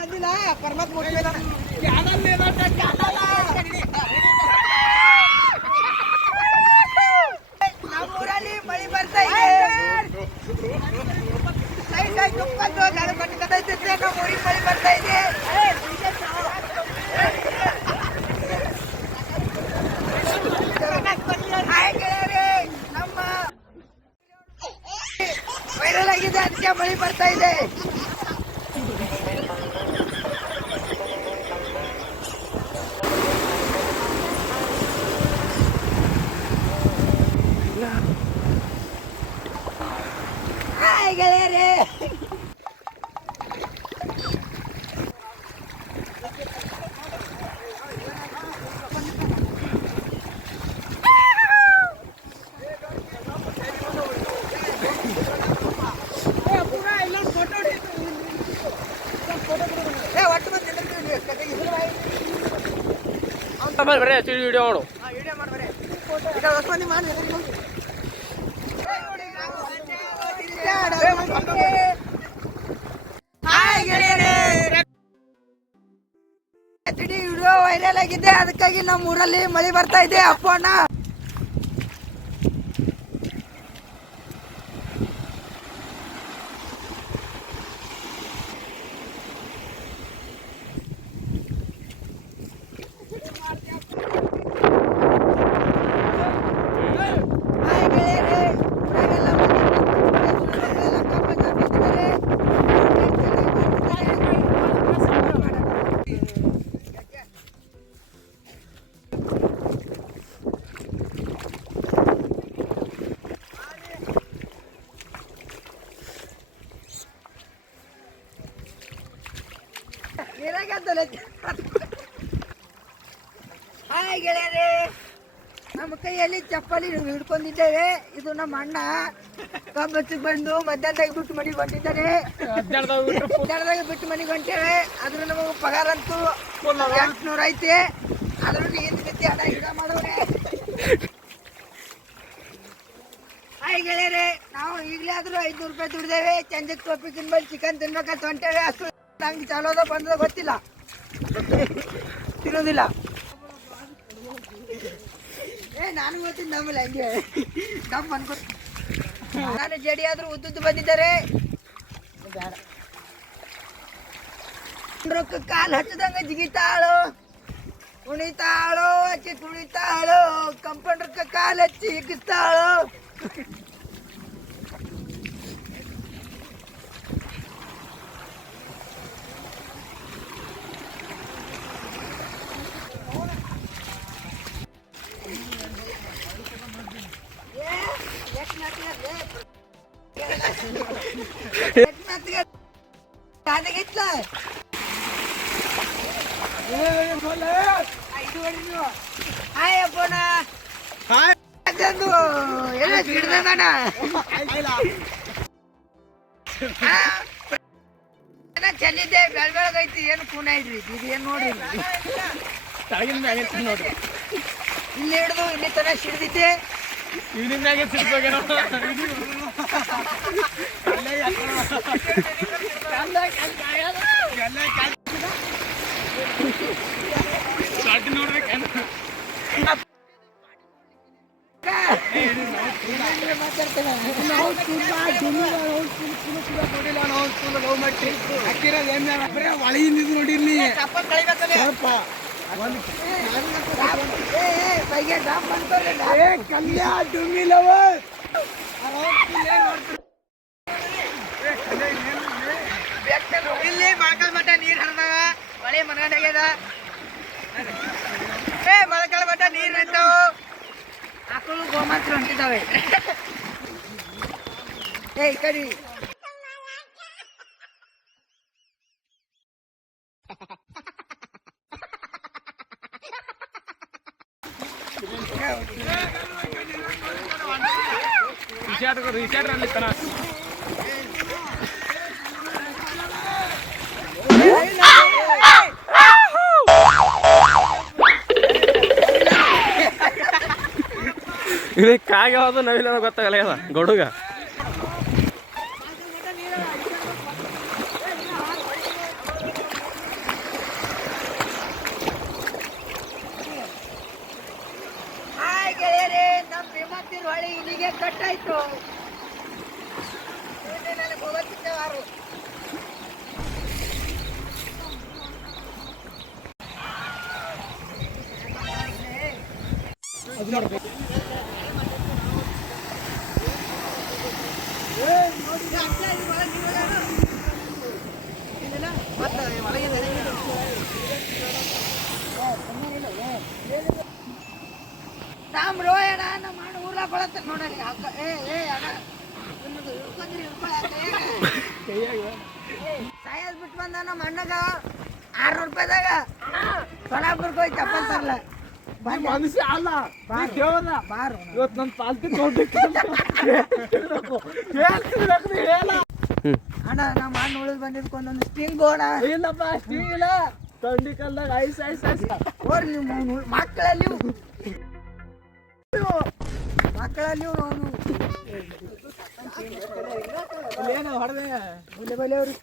ಬಂದಿಲ್ಲ ಪರ್ಮತ್ ನಮ್ಮೂರಲ್ಲಿ ಮಳಿ ಬರ್ತಾ ಇದೆ. ನಮ್ಮೂರಿಗೆ ಮಳಿ ಬರ್ತಾ ಇದೆ. ನಮ್ಮ ವೈರಲ್ ಆಗಿದೆ, ಅದಕ್ಕೆ ಮಳಿ ಬರ್ತಾ ಇದೆ. ಹಾಯ್ ಗೆಳೆಯರೇ, ವಿಡಿಯೋ ಮಾಡು. ವಿಡಿಯೋ ವೈರಲ್ ಆಗಿದೆ, ಅದಕ್ಕಾಗಿ ನಮ್ಮ ಊರಲ್ಲಿ ಮಳೆ ಬರ್ತಾ ಇದೆ. ಅಪ್ಪಣ್ಣ ಹಾಯ್ ಗೆಳೆಯರೇ, ನಮ್ಮ ಕೈಯಲ್ಲಿ ಚಪ್ಪಲಿ ಹಿಡ್ಕೊಂಡಿದ್ದೇವೆ. ಇದು ನಮ್ಮ ಅಣ್ಣ ಕಬ್ಬಚ್ಚಿಗೆ ಬಂದು ಮಧ್ಯಾಹ್ನದಾಗ ಬಿಟ್ಟು ಮನೆಗೆ ಹೊಂಟಿದ್ದಾರೆ. ಮಧ್ಯಾಹ್ನದಾಗ ಬಿಟ್ಟು ಮನೆಗೆ ಹೊಂಟೇವೆ. ಆದ್ರೂ ನಮಗೆ ಪಗಾರ ಅಂತೂ 800 ಐತೆ. ಅದ್ರಲ್ಲಿ ಏನು ಗತಿ ಹಣ ಗಿಡ ಮಾಡೋರೆ. ಹಾಯ್ ಗೆಳೆಯರೇ, ನಾವು ಈಗಲೇ ಆದ್ರೂ 500 ರೂಪಾಯಿ ದುಡ್ದೇವೆ. ಸಂಜೆಗೆ ಟೋಪಿ ತಿನ್ಬಂದು ಚಿಕನ್ ತಿನ್ಬೇಕಂತ ಹೊಂಟೇವೆ. ಅಷ್ಟು ನಂಗೆ ಚಾಲೋದ ಬಂದದ ಗೊತ್ತಿಲ್ಲ, ತಿನ್ನೋದಿಲ್ಲ. ನಾನು ಗೊತ್ತಿಲ್ಲ, ನಮ್ಮಲ್ಲಿ ಹಂಗೆ ದಮ್ ಅನ್ಕೊತ. ನಾನು ಜಡಿ ಆದ್ರೂ ಉದ್ದುದ್ದು ಬಂದಿದ್ದಾರೆ. ರೊಕ್ಕ ಕಾಲು ಹಚ್ಚದಂಗ ಜಿಗಿತಾಳು, ಕುಣಿತಾಳು, ಹಚ್ಚಿ ಕುಣಿತಾಳು. ಕಂಪೌಂಡ್ರಕ್ಕ ಕಾಲು ಹಚ್ಚಿ ಹಿಗ್ಗಿಸ್ತಾಳು. ಚೆಲ್ಲಿದ್ದೆ ಬೆಳಬೆಳಗೈತಿ. ಏನು ಕೂನ ಇಡ್ರಿ, ಇದು ಏನ್ ನೋಡ್ರಿ, ನೋಡ್ರಿ ಇಲ್ಲಿ ಹಿಡಿದು ಇಲ್ಲಿ ತನ ಸಿಡ್ದಿದ್ದೆ. ಒಳಗಿಂದ ನೋಡಿರ್ಲಿ ಇಲ್ಲಿ ಮೊಳಕಾಲ್ ಮಟ್ಟ ನೀರ್ ಹರಿದಾವ. ಮಳೆ ಮನಗಂಡಾಗ್ಯದ. ಮೊಳಕಾಲ್ ಮಟ್ಟ ನೀರ್ ನಿಂತಾವು. ಆಕಳು ಗೋಮಾತ್ರ ಹೊಂಟಿದ್ದಾವೆ. ಈ ಕಡಿ ರಿಚಾರ್ಡ್ ಅಲ್ಲಿ ತನ Hey, ಇದಕ್ಕೆ ಕಾಗೆ ಯಾವುದು ನವಿಲ ಗೊತ್ತಾಗಲ್ಲ ಅದ ಗಡುಗ. ಹಾಯ್ ಗೆಳೆಯರೇ, ನಮ್ಮ ಭೀಮತ್ತಿನ ಹೊಳೆ ಇಲ್ಲಿಗೆ ಕಟ್ಟಾಯ್ತು. ನನಗೆ ಹೋಗುತ್ತಿದ್ದೆವಾರು. ನಮ್ಮ ರೋಯಣ ನಮ್ಮ ಅಣ್ಣ ಊರ್ಲಾಗ ಕೊಳತ್ತ ನೋಡಲಿ ಅಕ್ಕ. ಅಣ್ಣ ನಿಮ್ಮದು ಹಿಡ್ಕೊಂಡ್ರಿ ಸಾಯದ್ ಬಿಟ್ಟು ಬಂದ ನಮ್ಮ ಅಣ್ಣಗ 600 ರೂಪಾಯಿದಾಗ ಸೊಲಾಪುರಕ್ಕೆ ಹೋಗಿ ಚಪ್ಪಲ್ ತರಲ್ಲ. ಮನುಷ್ಯ ಅಲ್ಲ ಕೇಳೋಣ. ಬಾರು ಇವತ್ತು ನನ್ನ ಪಾಲ್ತಿ ಹೇಳ. ಅಣ್ಣ ನಮ್ಮ ಅಣ್ಣ ಉಳಿದು ಬಂದಿದ್ಕೊಂದೊಂದು ಸ್ಟಿಂಗ್ ಗೋಣ. ಇಲ್ಲಪ್ಪ ಸ್ಟಿಂಗ್ ಇಲ್ಲ. ಥಂಡಿ ಕಾಲದಾಗ ಐಸ್ ಐಸ್ ಐಸ್ ಓರ್ ನೀವು ಮಕ್ಕಳಲ್ಲಿ ಅವನು ಏನೋ ಹೊಡೆದೆ ಬಲೆ ಬಲೆ ಅವ್ರಿಗೆ